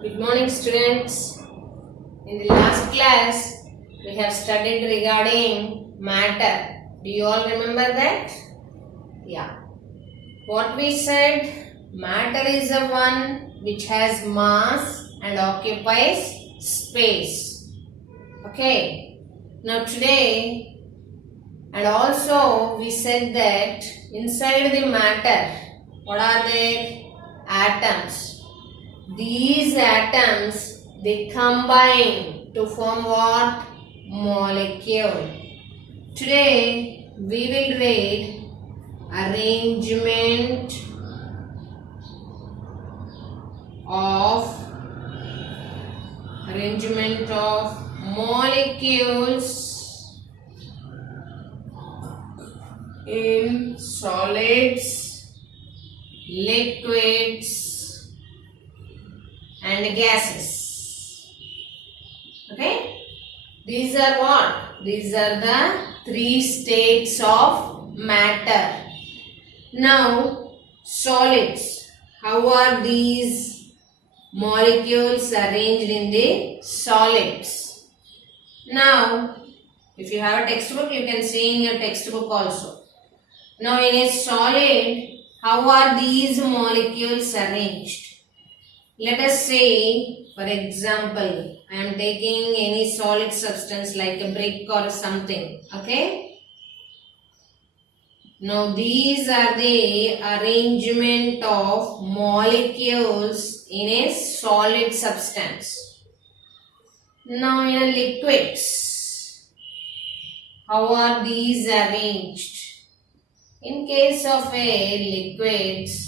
Good morning, students. In the last class, we have studied regarding matter. Do you all remember that? Yeah. What we said, matter is the one which has mass and occupies space. Okay. Now today, and also we said that inside the matter, what are there? Atoms. These atoms, they combine to form what? Molecule. Today we will read arrangement of molecules in solids, liquids and gases. Okay? These are what? These are the three states of matter. Now, solids. How are these molecules arranged in the solids? Now, if you have a textbook, you can see in your textbook also. Now, in a solid, how are these molecules arranged? Let us say, for example, I am taking any solid substance like a brick or something. Okay. Now, these are the arrangement of molecules in a solid substance. Now, in a liquids, how are these arranged? In case of a liquids,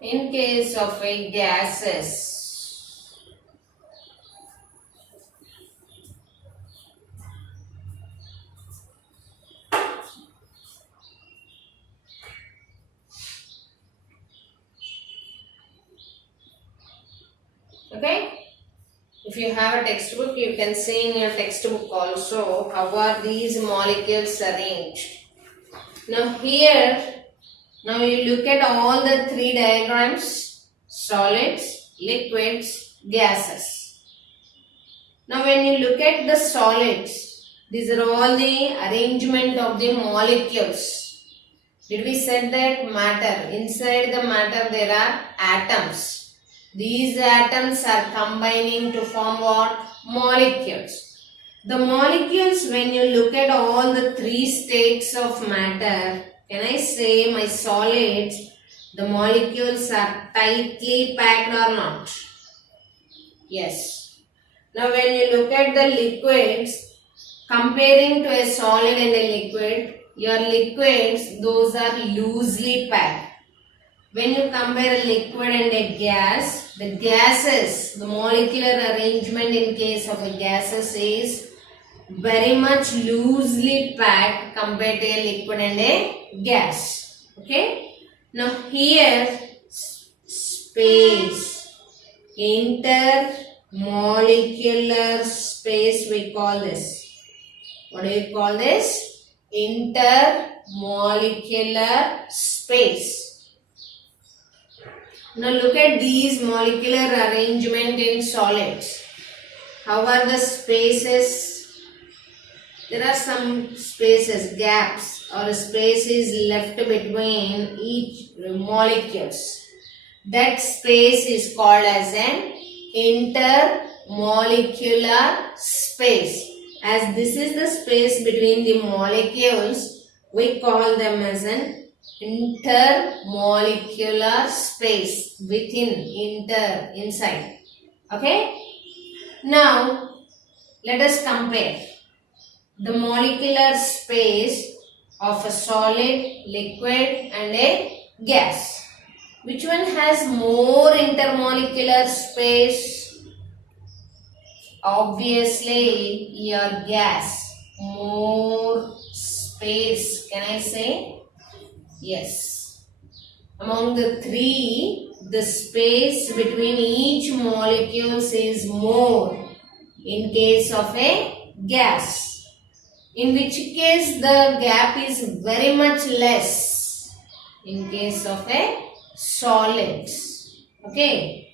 in case of a gases, okay. If you have a textbook, you can see in your textbook also how are these molecules arranged. Now here, now you look at all the three diagrams, solids, liquids, gases. Now when you look at the solids, these are all the arrangement of the molecules. Did we said that matter? Inside the matter there are atoms. These atoms are combining to form what? Molecules. The molecules, when you look at all the three states of matter, can I say my solids, the molecules are tightly packed or not? Yes. Now when you look at the liquids, comparing to a solid and a liquid, your liquids, those are loosely packed. When you compare a liquid and a gas, the gases, the molecular arrangement in case of a gases is very much loosely packed compared to a liquid and a gas. Okay. Now here, space, intermolecular space we call this. What do you call this? Intermolecular space. Now look at these molecular arrangement in solids. How are the spaces? There are some spaces, gaps or spaces left between each molecules. That space is called as an intermolecular space. As this is the space between the molecules, we call them as an intermolecular space within, inside. Okay. Now let us compare the molecular space of a solid, liquid and a gas. Which one has more intermolecular space? Obviously your gas. More space, can I say? Yes. Among the three, the space between each molecules is more in case of a gas. in which case the gap is very much less in case of a solids. Okay.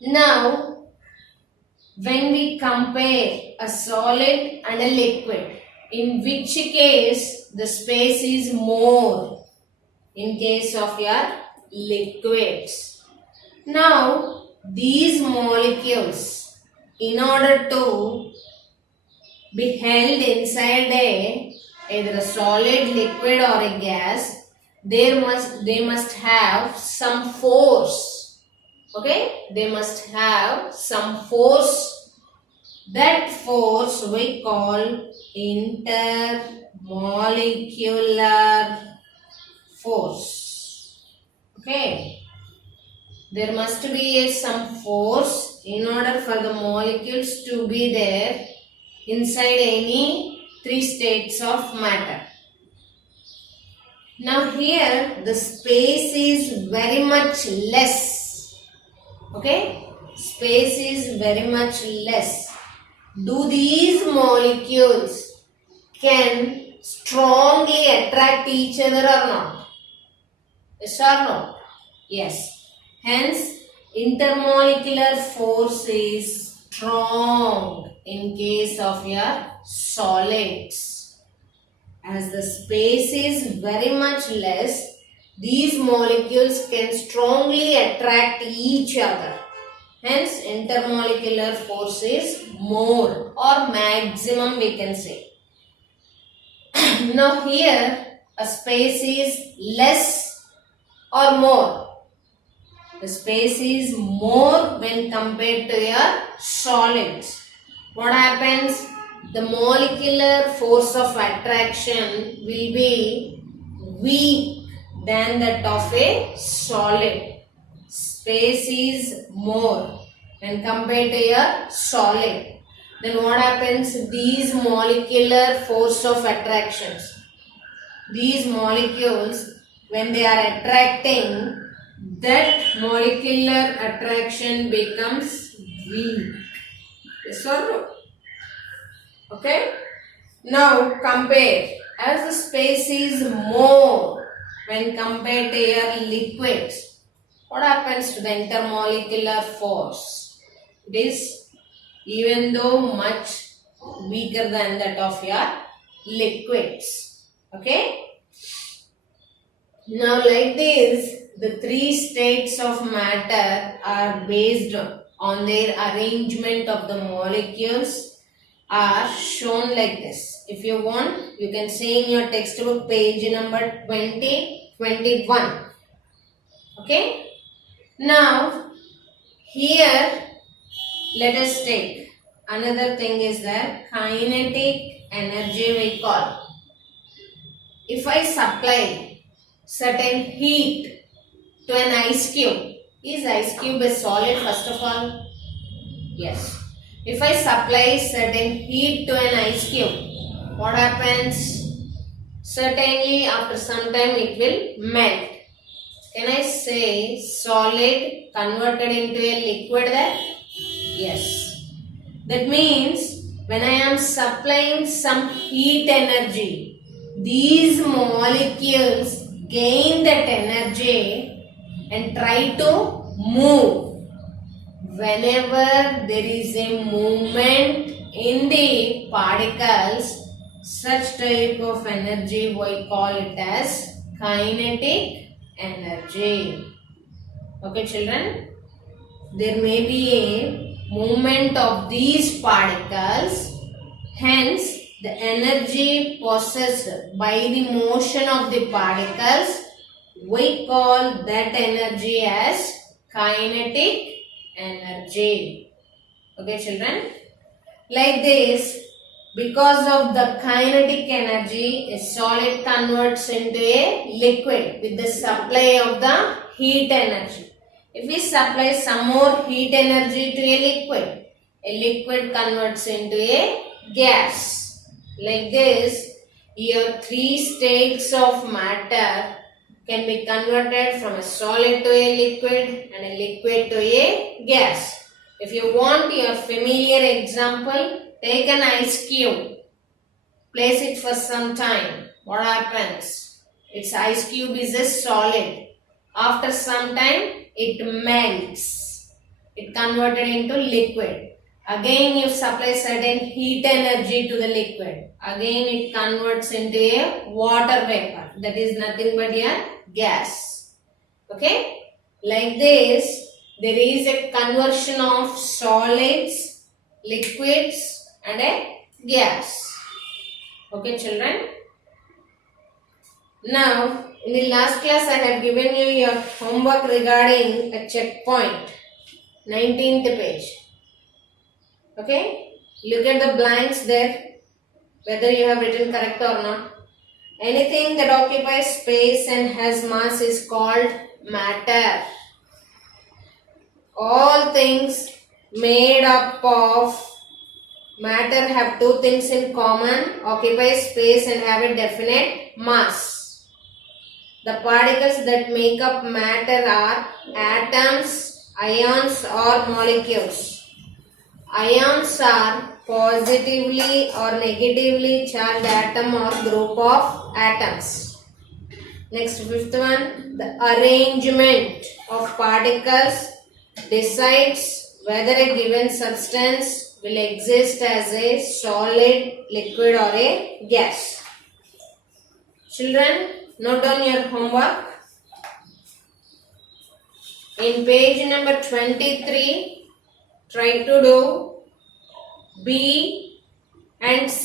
Now when we compare a solid and a liquid, in which case the space is more in case of your liquids. Now these molecules, in order to be held inside either a solid, liquid or a gas, they must have some force. Okay, they must have some force. That force we call intermolecular force. Okay, there must be some force in order for the molecules to be there inside any three states of matter. Now here the space is very much less. Okay, space is very much less. Do these molecules can strongly attract each other or not? Yes or no? Yes. Hence, intermolecular force is strong in case of your solids. As the space is very much less, these molecules can strongly attract each other. Hence, intermolecular force is more or maximum, we can say. Now here, a space is less or more. The space is more when compared to your solids. What happens? The molecular force of attraction will be weak than that of a solid. Space is more when compared to your solid. Then what happens? These molecular force of attractions, these molecules, when they are attracting, that molecular attraction becomes weak. Yes or no? Okay. Now compare. As the space is more when compared to your liquids, what happens to the intermolecular force? It is even though much weaker than that of your liquids. Okay. Now like this, the three states of matter are based on their arrangement of the molecules are shown like this. If you want, you can see in your textbook page number 21. Okay. Now here let us take another thing is that kinetic energy we call. If I supply certain heat to an ice cube, is ice cube a solid first of all? Yes. If I supply certain heat to an ice cube, what happens? Certainly after some time it will melt. Can I say solid converted into a liquid there? Yes. That means when I am supplying some heat energy, these molecules gain that energy and try to move. Whenever there is a movement in the particles, such type of energy we call it as kinetic energy. Okay children, there may be a movement of these particles, hence the energy possessed by the motion of the particles, we call that energy as kinetic energy. Okay children, like this, because of the kinetic energy, a solid converts into a liquid with the supply of the heat energy. If we supply some more heat energy to a liquid converts into a gas. Like this, your three states of matter can be converted from a solid to a liquid and a liquid to a gas. If you want your familiar example, take an ice cube. place it for some time. What happens? Its ice cube is a solid. After some time, it melts. It converted into liquid. Again, you supply certain heat energy to the liquid. Again, it converts into a water vapor. That is nothing but a gas. Okay? Like this, there is a conversion of solids, liquids and a gas. Okay, children? Now, in the last class, I have given you your homework regarding a checkpoint. 19th page. Okay? Look at the blanks there. Whether you have written correct or not. Anything that occupies space and has mass is called matter. All things made up of matter have two things in common. Occupy space and have a definite mass. The particles that make up matter are atoms, ions or molecules. Ions are positively or negatively charged atom or group of atoms. Next, fifth one, the arrangement of particles decides whether a given substance will exist as a solid, liquid or a gas. Children, note down your homework. In page number 23, try to do B and C.